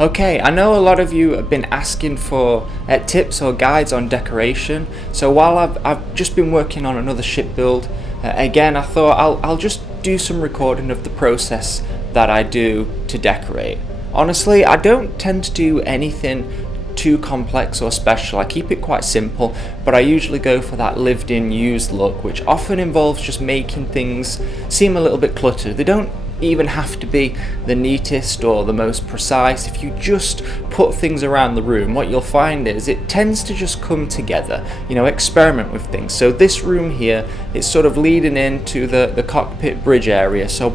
Okay, I know a lot of you have been asking for tips or guides on decoration, so while I've just been working on another ship build, again I thought I'll just do some recording of the process that I do to decorate. Honestly, I don't tend to do anything too complex or special. I keep it quite simple, but I usually go for that lived in used look, which often involves just making things seem a little bit cluttered. They don't even have to be the neatest or the most precise. If you just put things around the room, what you'll find is it tends to just come together. Experiment with things. So this room here, it's sort of leading into the cockpit bridge area. So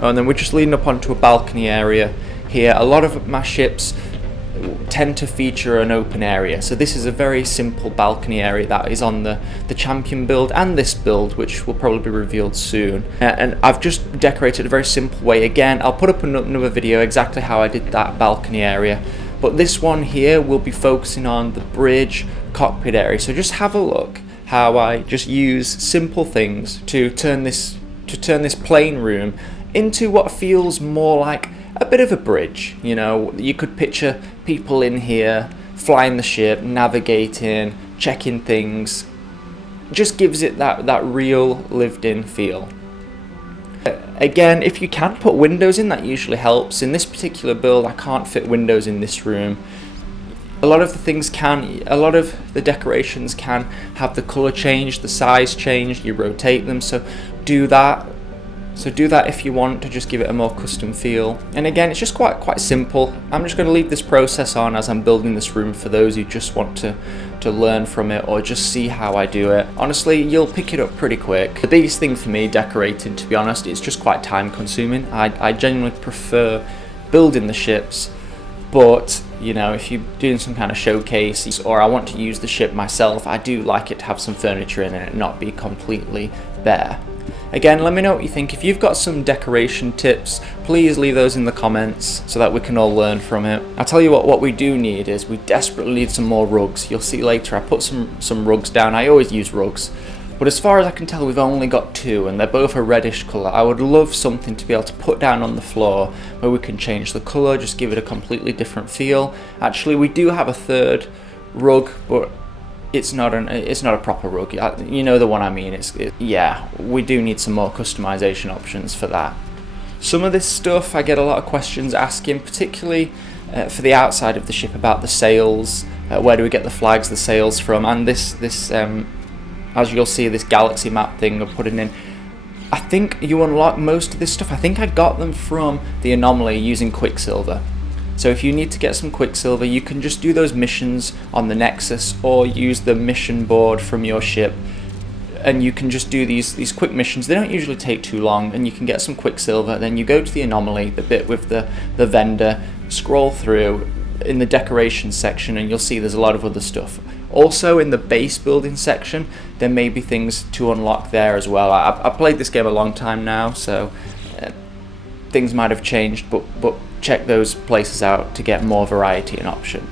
and then we're just leading up onto a balcony area here. A lot of my ships tend to feature an open area, so this is a very simple balcony area that is on the champion build and this build, which will probably be revealed soon. And I've just decorated a very simple way. Again, I'll put up another video exactly how I did that balcony area, but this one here will be focusing on the bridge cockpit area. So just have a look how I just use simple things to turn this plain room into what feels more like a bit of a bridge. You could picture people in here flying the ship, navigating, checking things. Just gives it that real lived in feel. Again, if you can put windows in, that usually helps. In this particular build, I can't fit windows in this room. A lot of the decorations can have the color change, the size change, you rotate them, so do that if you want to just give it a more custom feel. And again, it's just quite simple. I'm just going to leave this process on as I'm building this room for those who just want to learn from it or just see how I do it. Honestly, you'll pick it up pretty quick. The biggest thing for me decorating, to be honest, it's just quite time consuming. I genuinely prefer building the ships, but if you're doing some kind of showcase or I want to use the ship myself, I do like it to have some furniture in it and not be completely bare. Again, let me know what you think. If you've got some decoration tips, please leave those in the comments so that we can all learn from it. I'll tell you what we do need is we desperately need some more rugs. You'll see later I put some rugs down. I always use rugs, but as far as I can tell, we've only got two and they're both a reddish colour. I would love something to be able to put down on the floor where we can change the colour, just give it a completely different feel. Actually, we do have a third rug, but it's not a proper rug. You know the one I mean. Yeah, we do need some more customization options for that. Some of this stuff I get a lot of questions asking, particularly for the outside of the ship, about the sails. Where do we get the flags, the sails from? And this as you'll see, this galaxy map thing I'm putting in. I think you unlock most of this stuff. I think I got them from the anomaly using Quicksilver. So if you need to get some Quicksilver, you can just do those missions on the Nexus or use the mission board from your ship, and you can just do these quick missions. They don't usually take too long, and you can get some Quicksilver. Then you go to the anomaly, the bit with the vendor, scroll through in the decoration section, and you'll see there's a lot of other stuff. Also in the base building section, there may be things to unlock there as well. I've played this game a long time now, so things might have changed, but check those places out to get more variety and option.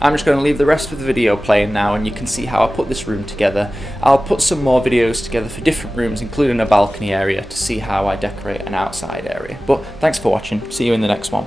I'm just going to leave the rest of the video playing now, and you can see how I put this room together. I'll put some more videos together for different rooms, including a balcony area, to see how I decorate an outside area. But thanks for watching. See you in the next one.